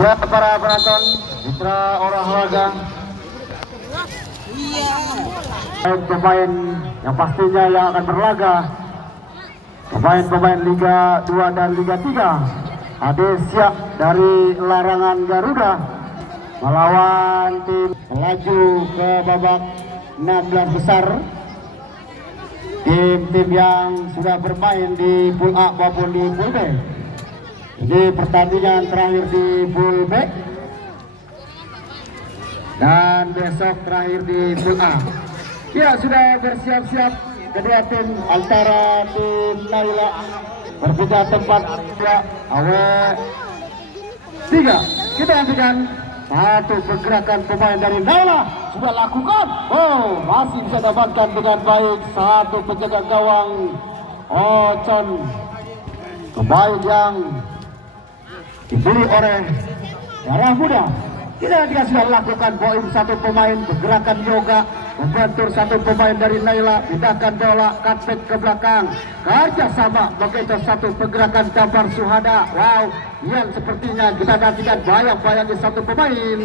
Ya, para penonton mitra olahraga, pemain yang pastinya yang akan berlaga, pemain Liga 2 dan Liga 3 Adesia dari Larangan Garuda melawan tim melaju ke babak 16 besar. Tim-tim yang sudah bermain di pool A maupun di pool B. Ini pertandingan terakhir di pool B dan besok terakhir di pool A. Ya, sudah bersiap-siap kedua tim antara tim Naila berbeda tempat ya, awe 3. Kita nantikan satu pergerakan pemain dari Naila sudah lakukan. Oh, masih bisa dapatkan dengan baik satu penjaga gawang Ocon. Pemain yang dibeli oleh Darah Muda. Kita sudah lakukan poin satu pemain pergerakan yoga membentur satu pemain dari Naila, pindahkan bola cutback ke belakang, kerja sama begitu satu pergerakan Jabar Suhada. Wow, yang sepertinya kita nantikan bayang-bayangnya satu pemain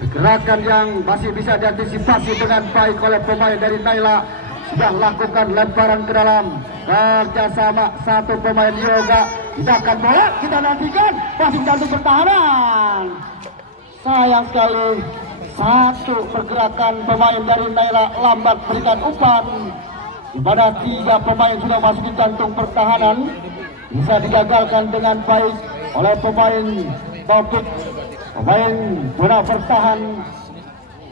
pergerakan yang masih bisa diantisipasi dengan baik oleh pemain dari Naila. Sudah lakukan lemparan ke dalam, kerjasama satu pemain yoga, pindahkan bola, kita nantikan masih jantung pertahanan. Sayang sekali satu pergerakan pemain dari Naila lambat berikan umpan, di mana 3 pemain sudah masuk di jantung pertahanan, bisa digagalkan dengan baik oleh pemain Taufik. Pemain bola bertahan,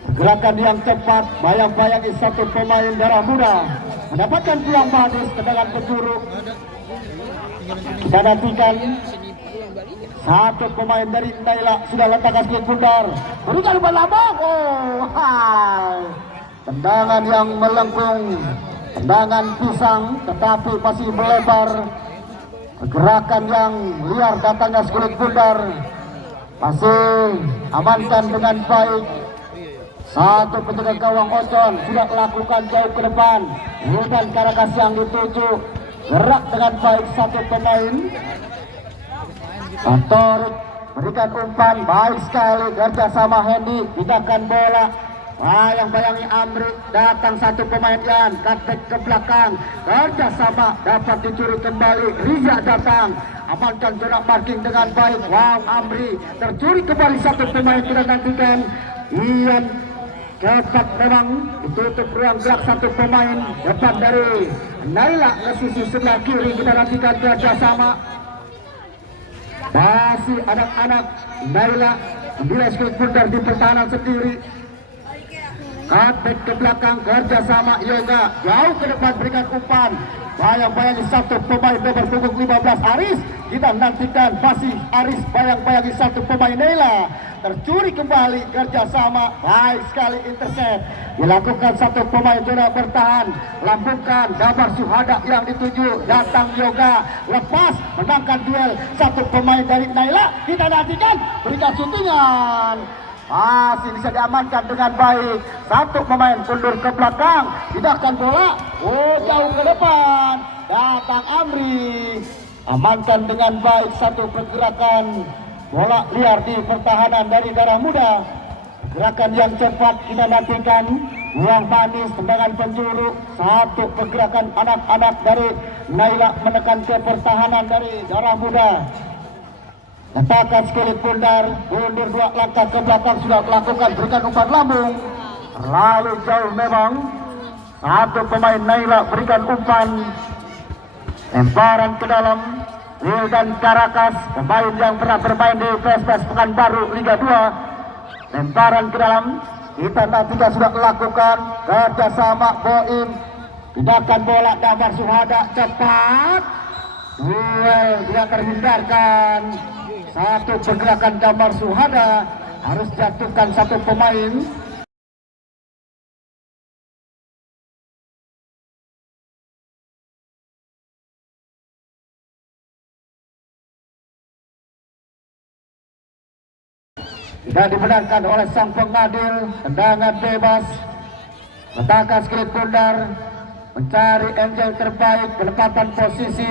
pergerakan yang cepat, bayang-bayangi satu pemain Darah Muda mendapatkan peluang bagus tendangan penjuru. Kita nantikan satu pemain dari Naila sudah letakkan skill bundar, berikan umpan lambung. Oh, hai. Tendangan yang melengkung, tendangan pisang tetapi masih melebar. Gerakan yang liar datangnya skill bundar, masih amankan dengan baik. Satu penjaga gawang Ocon sudah lakukan jauh ke depan, dan Karakas yang dituju, gerak dengan baik satu pemain. Torik berikan umpan baik sekali, kerjasama Hendy, pindahkan bola, bayang-bayangi Amri, datang satu pemain Yan, cutback ke belakang, kerjasama dapat dicuri kembali, Riza datang, amankan jarak marking dengan baik. Wow, Amri tercuri kembali satu pemain, kita nantikan Ian cepat memang ditutup ruang gerak satu pemain depan dari Naila ke sisi sebelah kiri, kita nantikan kerjasama. Masih anak-anak Naila bila skill bundar di pertahanan sendiri, cutback ke belakang, kerjasama yoga jauh ke depan berikan umpan, bayang-bayangi satu pemain nomor punggung 15 Aris, kita nantikan masih Aris bayang-bayangi satu pemain Naila, tercuri kembali, kerjasama baik sekali, intercept dilakukan satu pemain zona bertahan, lambungkan Jabar Suhada yang dituju, datang yoga, lepas menangkan duel satu pemain dari Naila, kita nantikan berikan syutingan, masih bisa diamankan dengan baik. Satu pemain mundur ke belakang, pindahkan bola, oh jauh ke depan, datang Amri, amankan dengan baik satu pergerakan bola liar di pertahanan dari Darah Muda. Gerakan yang cepat kita nantikan, ruang manis, tendangan penjuru, satu pergerakan anak-anak dari Naila menekan ke pertahanan dari Darah Muda. Letakkan skill bundar, mundur 2 langkah ke belakang, sudah melakukan berikan umpan lambung, terlalu jauh memang. Satu pemain Naila berikan umpan, lemparan ke dalam. Wildan Karakas, pemain yang pernah bermain di PSPS Pekanbaru Liga 2, lemparan ke dalam, kita nantikan sudah melakukan kerjasama Boim, pindahkan bola Jabar Suhada cepat, duel tidak terhindarkan. Satu pergerakan Jabar Suhada harus jatuhkan satu pemain. Tidak dibenarkan oleh sang pengadil, tendangan bebas. Mentakas kulit bundar mencari angel terbaik, penempatan posisi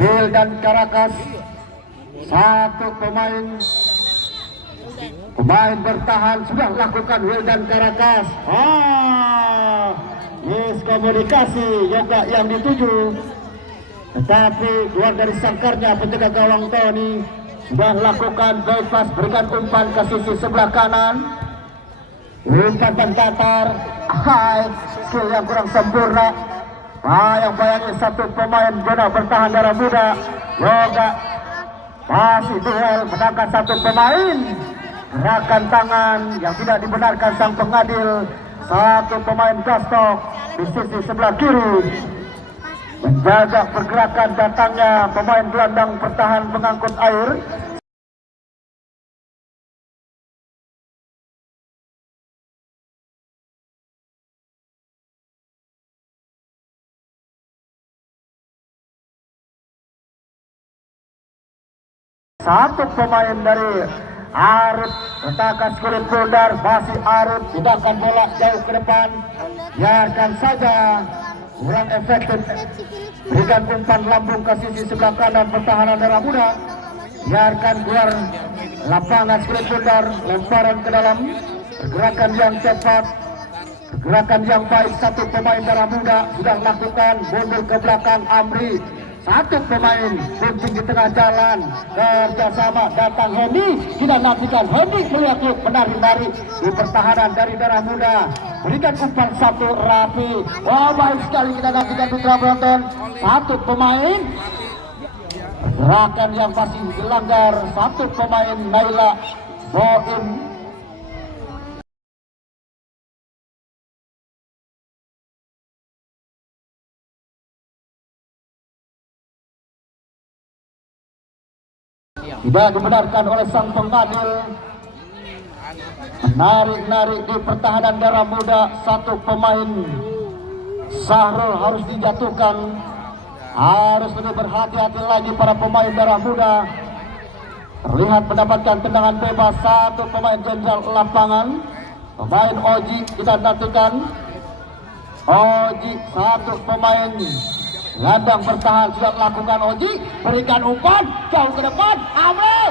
Will dan Karakas. Satu pemain bertahan sudah lakukan Will dan Karakas. Miskomunikasi juga yang dituju, tetapi keluar dari sangkarnya penjaga gawang Tony sudah lakukan bypass, berikan umpan ke sisi sebelah kanan. Umpan datar, skill yang kurang sempurna. Bayang-bayangin satu pemain zona bertahan darah muda Yoga masih duel menangkan satu pemain. Gerakan tangan yang tidak dibenarkan sang pengadil. Satu pemain gastok di sisi sebelah kiri menjaga pergerakan datangnya pemain gelandang bertahan mengangkut air. Satu pemain dari Arif mentakas kulit bundar, masih Arif hidangkan bola jauh ke depan, biarkan saja, kurang efektif. Berikan umpan lambung ke sisi sebelah kanan pertahanan darah muda, biarkan keluar lapangan kulit bundar, lemparan ke dalam, pergerakan yang cepat, pergerakan yang baik. Satu pemain darah muda sudah lakukan mundur ke belakang Amri. Satu pemain punting di tengah jalan, kerjasama datang Hendy, kita nantikan Hendy melihat menari-nari di pertahanan dari darah muda, berikan umpan satu rapi. Baik sekali, kita nantikan putra penonton. Satu pemain gerakan yang masih dilanggar, satu pemain Naila Boim. Tidak dibenarkan oleh sang pengadil. Menarik-narik di pertahanan darah muda. Satu pemain Sahrul harus dijatuhkan. Harus lebih berhati-hati lagi para pemain darah muda. Terlihat mendapatkan tendangan bebas. Satu pemain jenjal lapangan. Pemain Oji kita nantikan. Oji, satu pemain gelandang bertahan sudah melakukan. Oji berikan umpan jauh ke depan. Amri,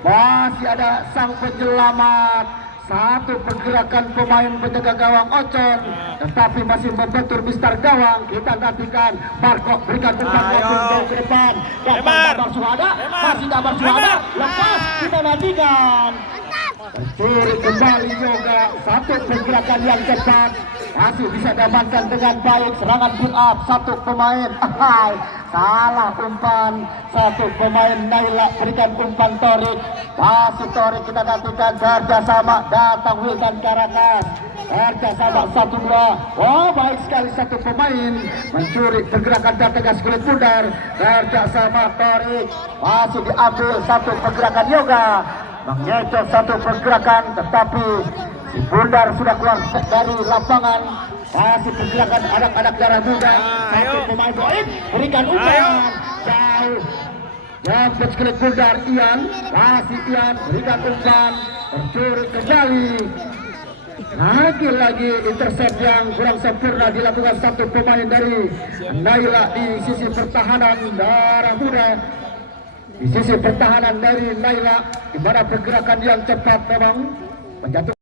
masih ada sang penyelamat. Satu pergerakan pemain penjaga gawang Ocon, tetapi masih membentur mistar gawang. Kita nantikan Marco berikan umpan jauh ke depan. Dabar Suhada, masih Dabar Suhada, lepas. Kita nantikan mencuri kembali juga. Satu pergerakan yang cepat, masih bisa diamankan dengan baik. Serangan build up satu pemain. Salah umpan. Satu pemain Naila berikan umpan Torik. Masih Torik, kita nantikan kerjasama datang Wildan Karakas. Kerjasama 1-2. Baik sekali satu pemain mencuri pergerakan dan tegas kulit bundar. Kerjasama Torik masih diambil satu pergerakan Yoga. Mengecoh satu pergerakan, tetapi si bundar sudah keluar dari lapangan. Masih pergerakan anak-anak darah muda. Satu pemain Boim berikan umpan jauh. Jemput kulit bundar Ian. Masih Ian berikan umpan, mencuri kembali. Lagi-lagi intercept yang kurang sempurna dilakukan satu pemain dari Naila di sisi pertahanan darah muda. Di sisi pertahanan dari Naila, di mana pergerakan yang cepat memang menjatuhkan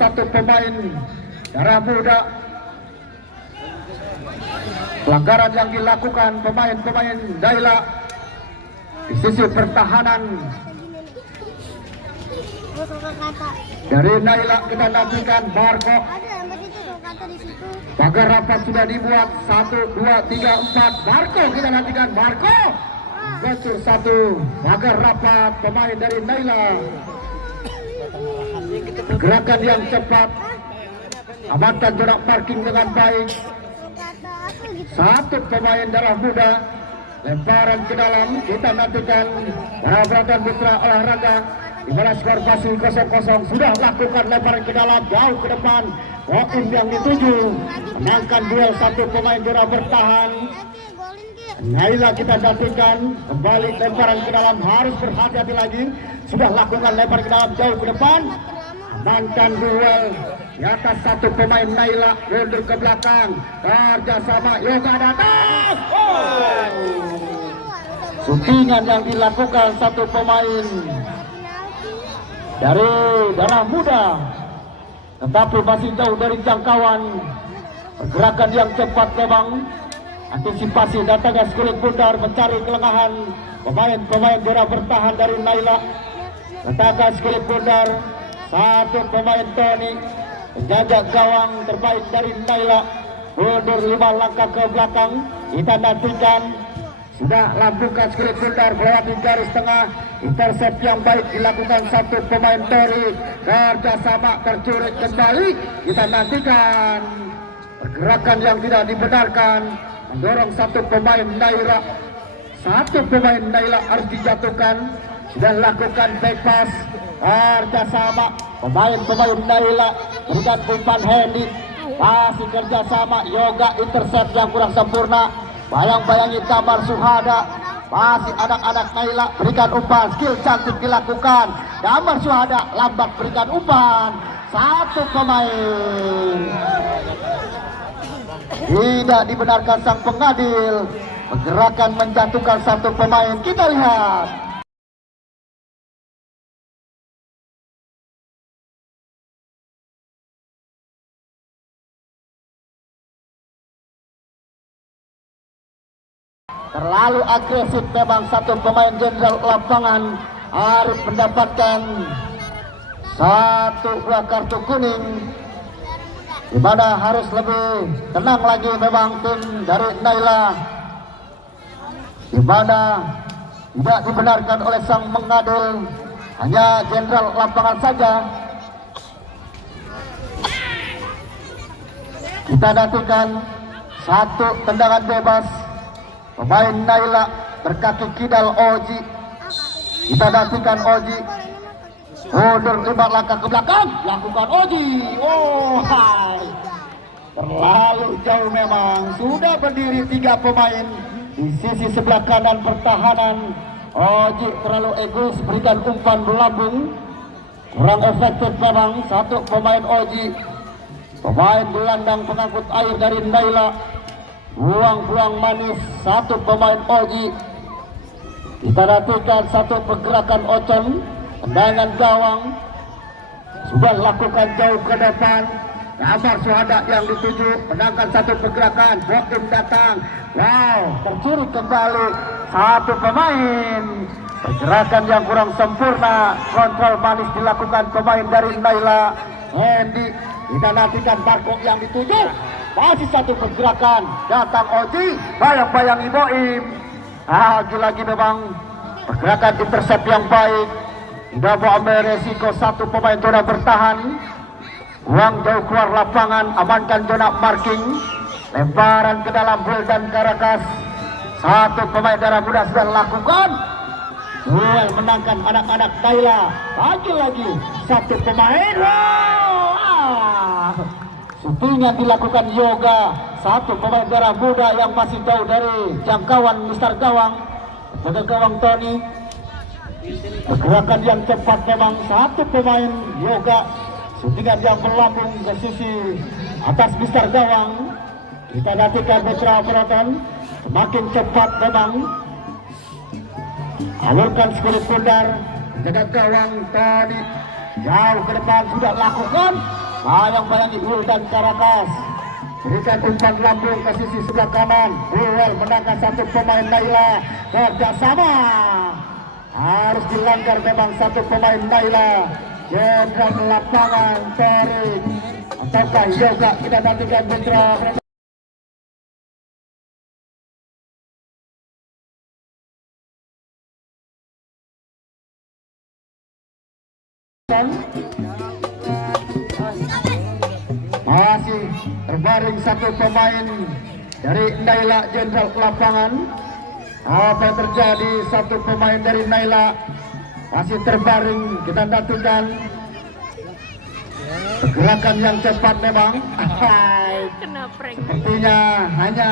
satu pemain darah muda. Pelanggaran yang dilakukan pemain-pemain Naila di sisi pertahanan dari Naila. Kita nantikan Marco. Pagar rapat sudah dibuat. 1, 2, 3, 4. Marco, kita nantikan Marco. Bocor satu. Pagar rapat pemain dari Naila. Gerakan yang cepat. Amankan jarak parking dengan baik. Satu pemain darah muda. Lemparan ke dalam. Kita nantikan Perabatan Putra Olahraga, di mana skor masih 0-0. Sudah lakukan lemparan ke dalam jauh ke depan. poin yang dituju. Menangkan duel satu pemain juara bertahan. Naila kita gantikan kembali lemparan ke dalam, harus berhati-hati lagi. Sudah lakukan lempar ke dalam jauh ke depan. Menangkan duel di atas satu pemain Naila, mundur ke belakang. Kerjasama Yoga datang. Shootingan yang dilakukan satu pemain dari darah muda, tetapi masih jauh dari jangkauan. Pergerakan yang cepat memang. Antisipasi datangnya skulik pundar mencari kelengahan pemain-pemain juara bertahan dari Naila. Datangnya skulik pundar, satu pemain Tony penjaga gawang terbaik dari Naila, mundur 5 langkah ke belakang. Kita nantikan, sudah lakukan skulik pundar melewati garis tengah. Intercept yang baik dilakukan satu pemain Tori, kerjasama tercuri kembali. Kita nantikan pergerakan yang tidak dibenarkan, mendorong satu pemain Naila. Satu pemain Naila harus dijatuhkan. Sudah lakukan back pass, kerjasama pemain Naila berikan umpan Hendy, masih kerjasama Yoga, intercept yang kurang sempurna. Bayang-bayangi gambar Suhada, masih anak-anak Naila berikan umpan, skill cantik dilakukan. Gambar Suhada lambat berikan umpan, satu pemain. Tidak dibenarkan sang pengadil. Pergerakan menjatuhkan satu pemain. Kita lihat. Terlalu agresif memang satu pemain Jenderal lapangan. Harus mendapatkan satu buah kartu kuning, di mana harus lebih tenang lagi memang tim dari Naila, di mana tidak dibenarkan oleh sang mengadil, hanya Jenderal lapangan saja. Kita nantikan satu tendangan bebas pemain Naila berkaki kidal Oji. Kita nantikan Oji mundur 5 langkah ke belakang, lakukan Oji. Oh, hai. Terlalu jauh memang. Sudah berdiri 3 pemain di sisi sebelah kanan pertahanan. Oji terlalu egois berikan umpan melambung, kurang efektif memang satu pemain Oji. Pemain gelandang pengangkut air dari Naila buang-buang manis satu pemain Oji. Kita nantikan satu pergerakan Ocon, tendangan gawang sudah lakukan jauh ke depan. Gambar Suhada yang dituju, menangkan satu pergerakan. Bokim datang, wow, tercuri kembali satu pemain. Pergerakan yang kurang sempurna, kontrol manis dilakukan pemain dari Naila, Hendy. Kita nantikan Barkok yang dituju, masih satu pergerakan, datang Oji, bayang-bayang Iboim. Lagi-lagi memang pergerakan intercept yang baik. Tidak mau ambil resiko satu pemain zona bertahan. Uang jauh keluar lapangan, amankan zona marking. Lemparan ke dalam Wildan Karakas. Satu pemain darah muda sudah lakukan. Duel menangkan anak-anak Naila. Lagi-lagi satu pemain. Shootingan dilakukan Yoga. Satu pemain darah muda yang masih jauh dari jangkauan Mister Gawang. Pada gawang Tony. Pergerakan yang cepat memang satu pemain Yoga. Shootingan yang melambung ke sisi atas Mister Gawang. Kita nantikan putra penonton. Semakin cepat memang. Alurkan skulit pundar. Jaga gawang Tony. Jauh ke depan sudah lakukan. Bayang-bayangi Wildan Karakas. Berikan umpan lambung ke sisi sebelah kanan. Duel menangkan satu pemain Naila. Kerjasama harus dilanggar memang satu pemain Naila. Jenderal lapangan Terik ataukah Yoga, kita nantikan putra. Masih terbaring satu pemain dari Naila, Jenderal lapangan. Apa yang terjadi? Satu pemain dari Naila masih terbaring. Kita nantikan Gerakan yang cepat memang. Kena prank. Sepertinya hanya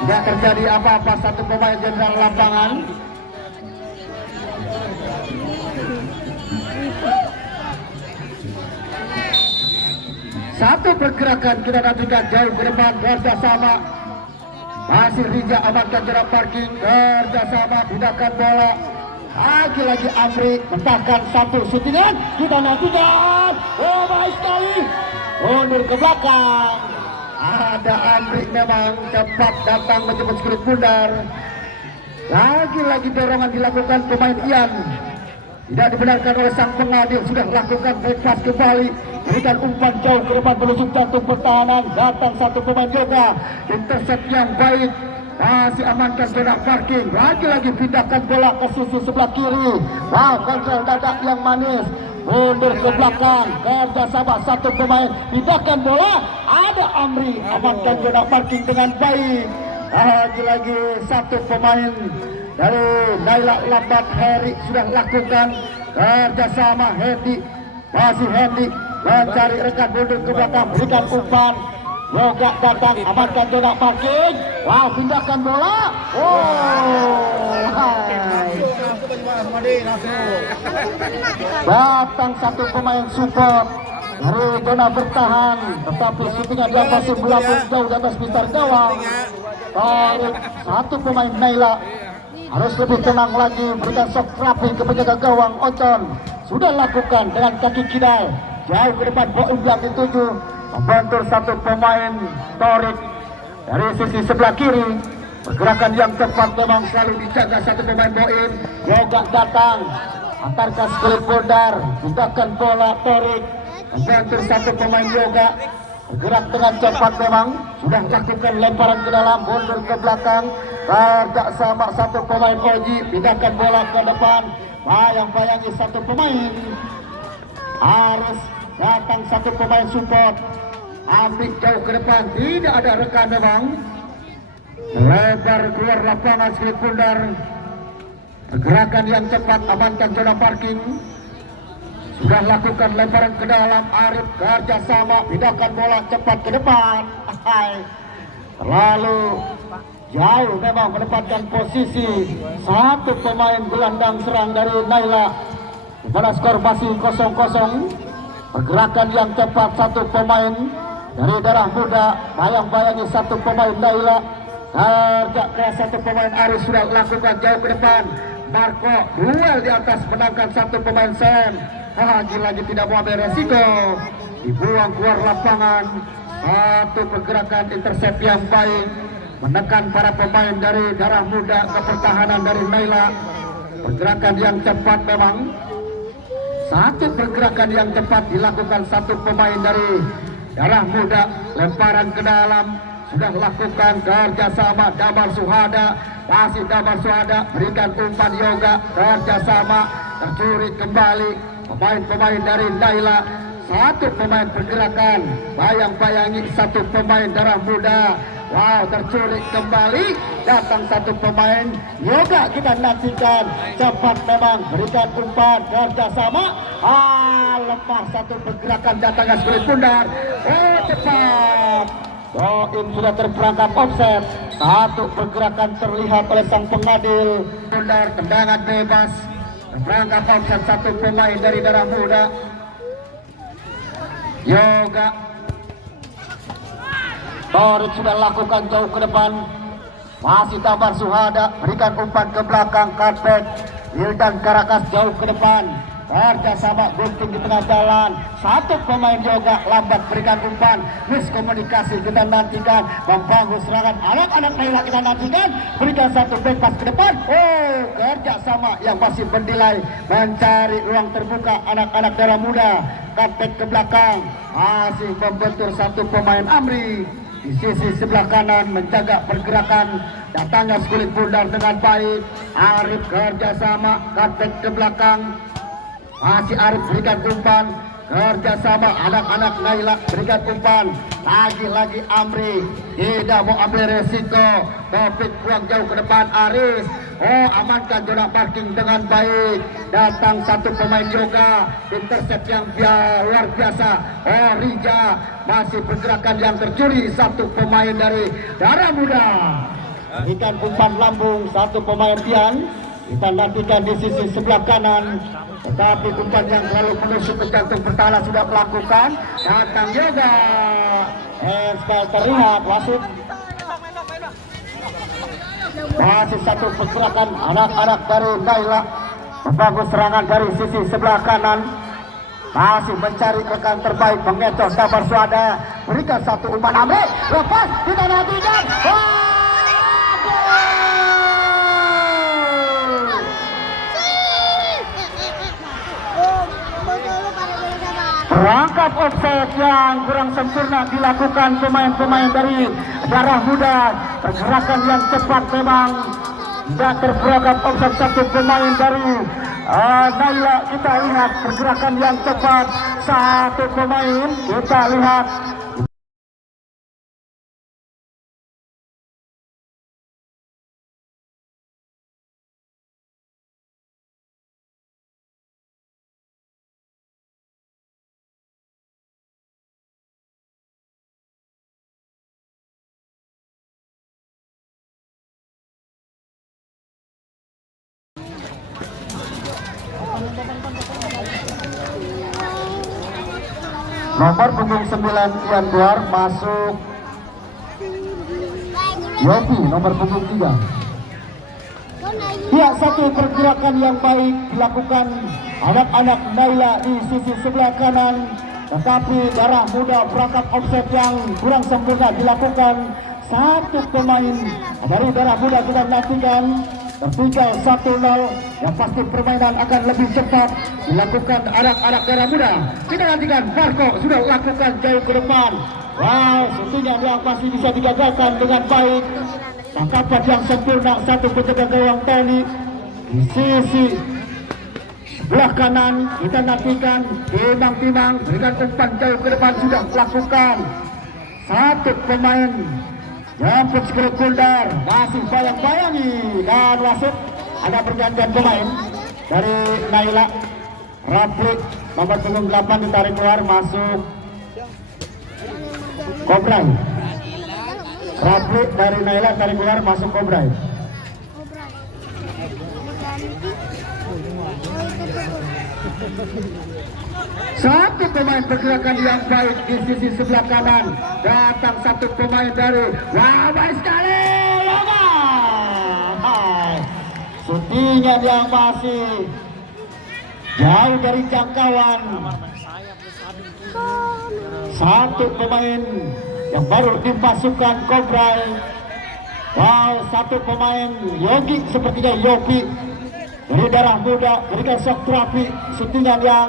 tidak terjadi apa-apa, satu pemain jenderal lapangan. Satu pergerakan kita nantikan jauh ke depan kerjasama. Masih Rija amankan jarak parking, kerjasama pindahkan bola. Lagi-lagi Amri mentahkan satu shootingan, kita nantikan. Oh, baik sekali. Mundur ke belakang. Ada Amri memang cepat datang menjemput skulit bundar. Lagi-lagi dorongan dilakukan pemain Ian. Tidak dibenarkan oleh sang pengadil, sudah lakukan bebas kembali. Berikan umpan jauh ke depan menuju jantung pertahanan. Datang satu pemain juga. Intercept yang baik. Masih amankan zona parking. Lagi-lagi pindahkan bola ke sisi sebelah kiri. Wow, kontrol dadak yang manis. Mundur ke belakang. Kerjasama satu pemain. Pindahkan bola. Ada Amri. Amankan zona parking dengan baik. Lagi-lagi satu pemain dari Naila lambat. Heri sudah lakukan kerjasama. Masih Hendi mencari rekan, mundur ke belakang, berikan umpan. Yoga datang, amankan zona parking. Wow, pindahkan bola. Datang satu pemain support dari zona bertahan, tetapi syutingnya diapasin melambung jauh di atas pintar gawang. Tarik satu pemain Naila. Harus lebih tenang lagi, berikan sok rapi ke penjaga gawang Ocon. Sudah lakukan dengan kaki kidal. Jauh ke depan, Boim yang dituju. Membentur satu pemain Torik dari sisi sebelah kiri. Pergerakan yang tepat memang selalu dijaga satu pemain Boim. Yoga datang, antarkan skulit bundar. Pindahkan bola Torik. Membentur satu pemain Yoga. Bergerak dengan cepat memang. Sudah lakukan lemparan ke dalam, mundur ke belakang. Kerja sama satu pemain Oji. Pindahkan bola ke depan. Bayang-bayangi satu pemain. Harus datang satu pemain support. Ambil jauh ke depan. Tidak ada rekan memang. Lebar keluar lapangan skulit bundar. Pergerakan yang cepat, amankan zona parking. Sudah lakukan lemparan ke dalam. Arif kerjasama, pindahkan bola cepat ke depan. Terlalu jauh memang menempatkan posisi satu pemain gelandang serang dari Naila. Di mana skor masih 0-0. Pergerakan yang cepat satu pemain dari darah muda. Bayang-bayangi satu pemain Naila. Kerja keras satu pemain Aris sudah lakukan jauh ke depan. Marco duel di atas, menangkan satu pemain Sam. Lagi-lagi tidak mau ambil resiko. Dibuang keluar lapangan. Satu pergerakan intercept yang baik. Menekan para pemain dari darah muda ke pertahanan dari Naila. Pergerakan yang cepat memang. Satu pergerakan yang cepat dilakukan satu pemain dari darah muda. Lemparan ke dalam. Sudah lakukan kerjasama Damar Suhada. Masih Damar Suhada. Berikan umpan Yoga. Kerjasama. Tercuri kembali pemain-pemain dari Naila. Satu pemain pergerakan. Bayang-bayangi satu pemain darah muda. Wow, tercuri kembali. Datang satu pemain Yoga, kita nantikan. Cepat memang, berikan umpan kerjasama. Lepas satu pergerakan, datangnya skulit bundar. Cepat. Boim sudah terperangkap offset. Satu pergerakan terlihat oleh sang pengadil. Bundar, tendangan bebas. Terperangkap offset satu pemain dari darah muda. Yoga. Torik sudah lakukan jauh ke depan. Masih Damar Suhada. Berikan umpan ke belakang. Karpet Wildan Karakas jauh ke depan. Kerjasama gunting di tengah jalan. Satu pemain Yoga lambat berikan umpan. Miskomunikasi kita nantikan. Membangun serangan anak-anak Naila kita nantikan. Berikan satu bebas ke depan. Kerjasama yang masih berdilai. Mencari ruang terbuka anak-anak darah muda. Karpet ke belakang. Masih membentur satu pemain Amri. Di sisi sebelah kanan menjaga pergerakan. Datangnya skulit bundar dengan baik. Arif kerjasama. Karpet ke belakang. Masih Arif berikan umpan. kerjasama anak-anak Naila berikan umpan. Lagi-lagi Amri tidak mau ambil resiko. Topik buang jauh ke depan Aris. Oh, amankan zona parking dengan baik. Datang satu pemain yoga, intercept yang luar biasa. Oh, Rija masih pergerakan yang tercuri. Satu pemain dari Darah Muda. Berikan umpan lambung satu pemain Tian. Kita nantikan di sisi sebelah kanan. Tetapi umpan yang terlalu menusuk ke jantung pertahanan sudah melakukan. Datang yoga. Sekali terlihat wasit. Masih satu pergerakan anak-anak dari Naila. Membangun serangan dari sisi sebelah kanan. Masih mencari rekan terbaik. Mengecoh Sabar Suada. Berikan satu umpan Amri. Lepas kita nantikan. Perangkap offset yang kurang sempurna dilakukan pemain-pemain dari Darah Muda. Pergerakan yang cepat memang tidak terperangkap offset satu pemain dari Naila. Kita lihat pergerakan yang cepat satu pemain. Kita lihat nomor punggung 9 Ian keluar, masuk Yopi nomor punggung 3. Ya, satu pergerakan yang baik dilakukan anak-anak Naila di sisi sebelah kanan. Tetapi Darah Muda perangkap offset yang kurang sempurna dilakukan satu pemain dari Darah Muda. Kita nantikan tertinggal 1-0. Yang pasti permainan akan lebih cepat dilakukan anak-anak Darah Muda. Kita nantikan Marco sudah lakukan jauh ke depan. Wow, tentunya yang pasti bisa digagalkan dengan baik. Tangkapan yang sempurna satu penjaga gawang Tony di sisi sebelah kanan. Kita nantikan Timang berikan umpan jauh ke depan sudah melakukan satu pemain. Jemput sekali Kuldar masih bayang-bayangi dan wasit ada pergantian pemain dari Naila. Rapli nomor punggung 8 ditarik keluar, masuk Kobrai. Rapli dari Naila tarik keluar, masuk Kobrai. Satu pemain pergerakan yang baik di sisi sebelah kanan. Datang satu pemain dari baik sekali Loga. Syutingan yang masih jauh dari jangkauan. Satu pemain yang baru dimasukkan Kobrai. Wow, satu pemain Yogi sepertinya Yogi dari Darah Muda berikan shock terapi. Syutingan yang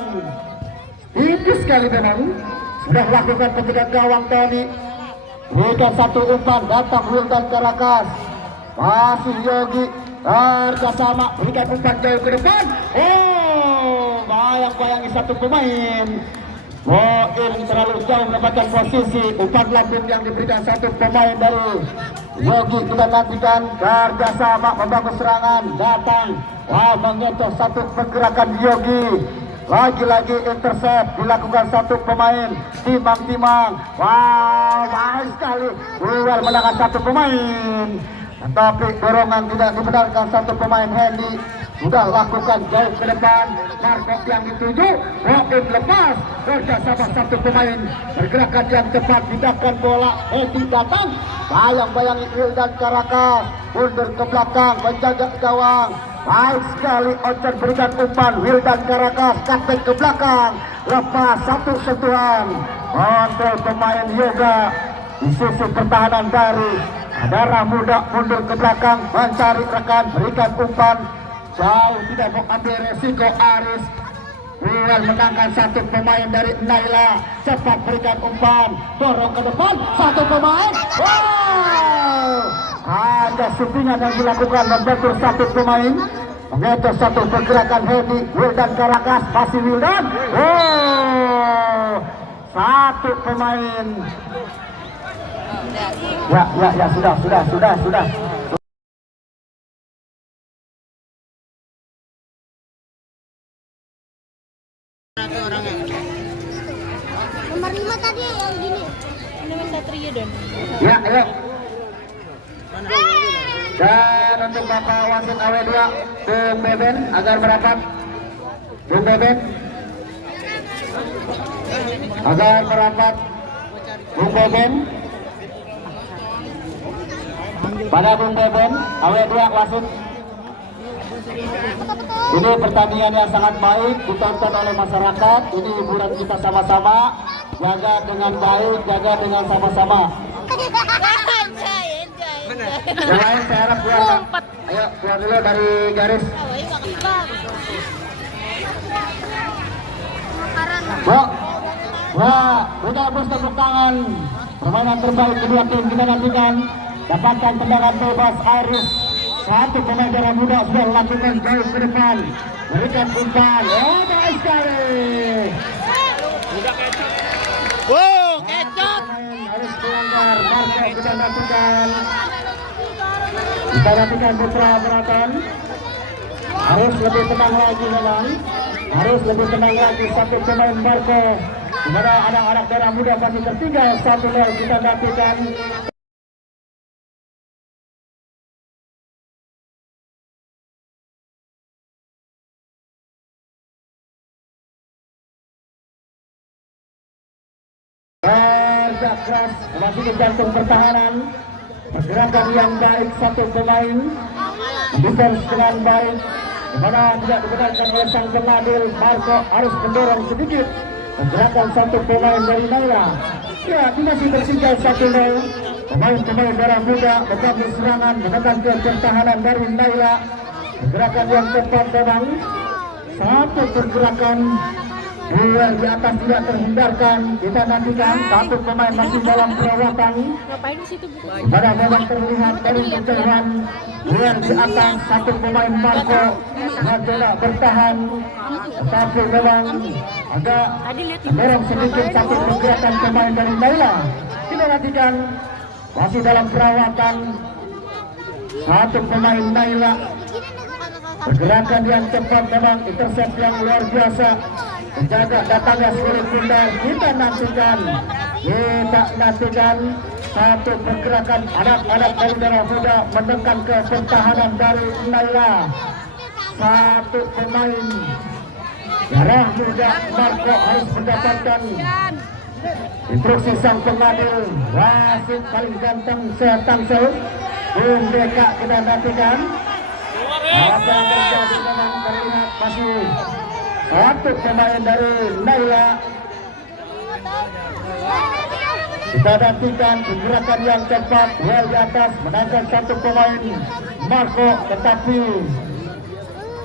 tipis sekali memang. Sudah lakukan pencegahan gawang Tony. Berikan satu umpan, datang Wildan Karakas. Masih Yogi kerjasama berikan umpan jauh ke depan. Oh, bayang-bayangi satu pemain. Boin terlalu jauh mendapatkan posisi. Umpan lambung yang diberikan satu pemain dari Yogi. Kita nantikan kerjasama membangun serangan. Datang, wah, mengecoh satu pergerakan Yogi. Lagi-lagi intercept dilakukan satu pemain Timang. Wow, baik sekali. Luar menangkan satu pemain. Tetapi dorongan tidak dibenarkan satu pemain. Hendy sudah lakukan jauh ke depan. Marco yang dituju, Robin lepas. Kerjasama satu pemain. Pergerakan yang cepat pindahkan bola. Hendy datang. Bayang-bayangi Wildan Karakas. Mundur ke belakang, menjaga gawang. Baik sekali, Ocon berikan umpan. Wildan Karakas kapten ke belakang. Lepas satu sentuhan. Kontrol pemain Yoga di sisi pertahanan dari Darah Muda mundur ke belakang mencari rekan, berikan umpan jauh, tidak mau ambil resiko. Aris Wildan menangkan satu pemain dari Naila. Cepat berikan umpan, dorong ke depan satu pemain. Wow, ada syutingan yang dilakukan membentur satu pemain. Mengecoh satu pergerakan Hendy. Wildan Karakas, masih Wildan. Oh, satu pemain. Ya, sudah. Nomor 5 tadi yang gini. Ini Satria dan. Ya, ayo. Dan untuk Bapak wasit AW2 Bung Beben agar merapat. Bung Beben agar merapat. Bung Beben pada Bung Beben AW2 wasit. Ini pertandingan yang sangat baik ditonton oleh masyarakat. Ini hiburan kita sama-sama. Jaga dengan baik, jaga dengan sama-sama. Yang lain saya harap keluar. Ayo keluar dulu dari garis. Wah, udah bos tepuk tangan. Permainan terbaik kedua tim kita nantikan. Dapatkan tendangan bebas Aris. Satu pemain darah muda sudah lakukan jauh ke depan. Berikan umpan. Oh, baik sekali. Wow, kecot. Harus melanggar. Marco kita lakukan. Kita lakukan Putra Beratan. Harus lebih tenang lagi memang. Harus lebih tenang lagi. Satu pemain Marco. Di mana anak-anak darah muda masih tertinggal 1-0 kita lakukan. Kerja keras masih di jantung pertahanan. Pergerakan yang baik satu pemain. Defense dengan baik. Di mana tidak dibenarkan oleh sang pengadil. Marco harus mendorong sedikit. Pergerakan satu pemain dari Naila. Ya, masih tersinggal 1-0. Pemain-pemain darah muda mengambil serangan menekan ke pertahanan dari Naila. Pergerakan yang tepat memang. Satu pergerakan. Duel di atas tidak terhindarkan. Kita nantikan satu pemain masih dalam perawatan. Ngapain di situ buku? Pada memang terlihat dari kejauhan. Duel di atas satu pemain Marco mencoba bertahan, tapi memang agak mendorong sedikit satu pergerakan pemain dari Naila. Kita nantikan masih dalam perawatan satu pemain Naila. Pergerakan yang cepat memang, intercept yang luar biasa. Menjaga datangnya Spirit Bundar. Kita nantikan satu pergerakan anak-anak dari darah muda menekan ke pertahanan dari Naila. Satu pemain darah muda Marco harus mendapatkan instruksi sang pengadil. Wasit paling ganteng Tangsel Bung Deka. Kita nantikan apa yang terjadi. Memang terlihat masih satu pemain dari Naila. Kita nantikan pergerakan yang cepat. Duel di atas menangkan satu pemain Marco, tetapi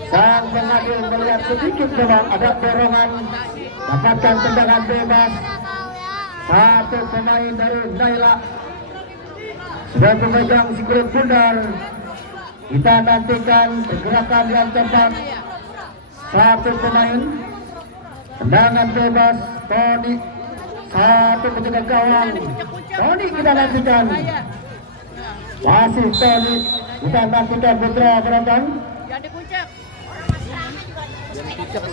sang pengadil melihat sedikit memang ada dorongan. Dapatkan tendangan bebas. Satu pemain dari Naila sudah memegang Spirit Bundar. Kita nantikan pergerakan yang cepat. Satu pemain tendangan bebas Tony. Satu penjaga gawang Tony. Kita nantikan masih Tony. Kita nantikan Putra Beratan.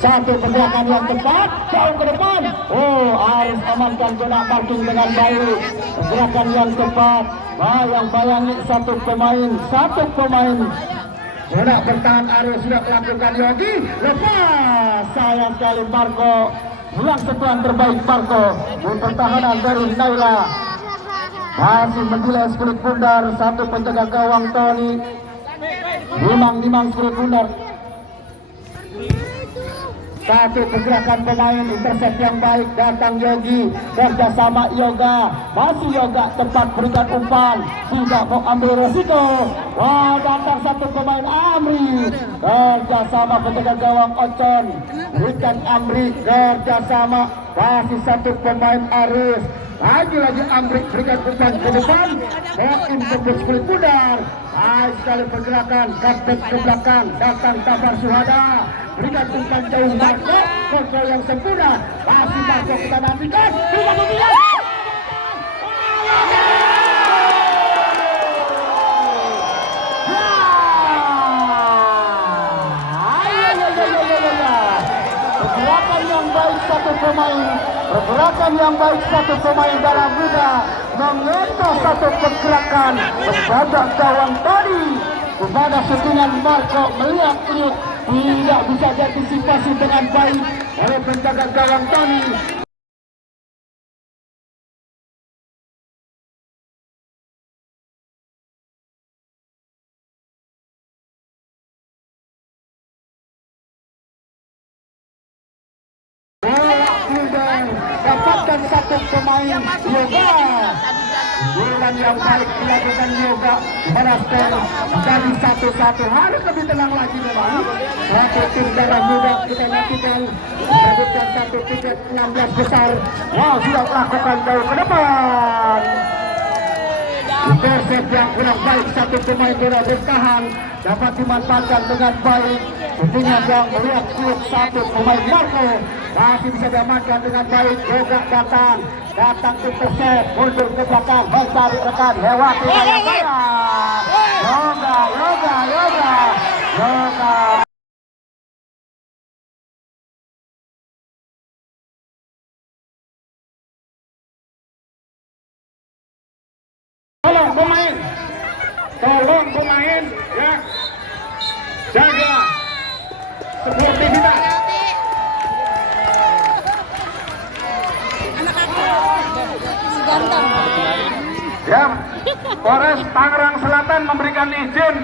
Satu pergerakan yang tepat jauh ke depan. Oh, harus amankan zona parking dengan baik. Pergerakan yang tepat. Bayang-bayangi satu pemain. Sudah bertahan Arus sudah melakukan lagi. Lepas. Sayang sekali Marco. Ulang sentuhan terbaik Marco. Pertahanan dari Naila. Masih mendelay Spirit Bundar. Satu penjaga gawang Tony. Nimang Spirit Bundar. Satu pergerakan pemain, intercept yang baik, datang Yogi, kerjasama Yoga, masih Yoga tepat berikan umpan, tidak mau ambil resiko. Wah, datang satu pemain Amri, kerjasama penjaga gawang Ocon, berikan Amri, kerjasama, masih satu pemain Aris, lagi Amri berikan umpan ke depan, Moin untuk Spirit Bundar. Baik sekali pergerakan, kapten ke belakang, datang Tabar Suhada, berikan umpan jauh Marco, kontrol yang sempurna. Masih masuk kita nantikan. Pergerakan yang baik satu pemain darah muda mengetuk satu pergerakan mendadak gawang tadi kepada settingan Marco melihat ini tidak bisa diantisipasi dengan baik oleh penjaga gawang tadi. Dapatkan satu pemain yoga. Bulan yang baik dilakukan yoga. Meraskan menjadi 1-1. Harus lebih tenang lagi memang. Satu tim darah muda kita nantikan mendapatkan satu tiket 16 besar. Wow, sudah melakukan jauh ke depan. Intercept yang kurang baik satu pemain bola bertahan dapat dimanfaatkan dengan baik. Tentunya yang melihat klub satu pemain Marco masih bisa diamankan dengan baik. Yoga datang intercept mundur ke belakang mencari rekan lewati saya. Yoga. Tolong pemain ya, jaga sportivitas. Ganteng. Ya, Polres Tangerang Selatan memberikan izin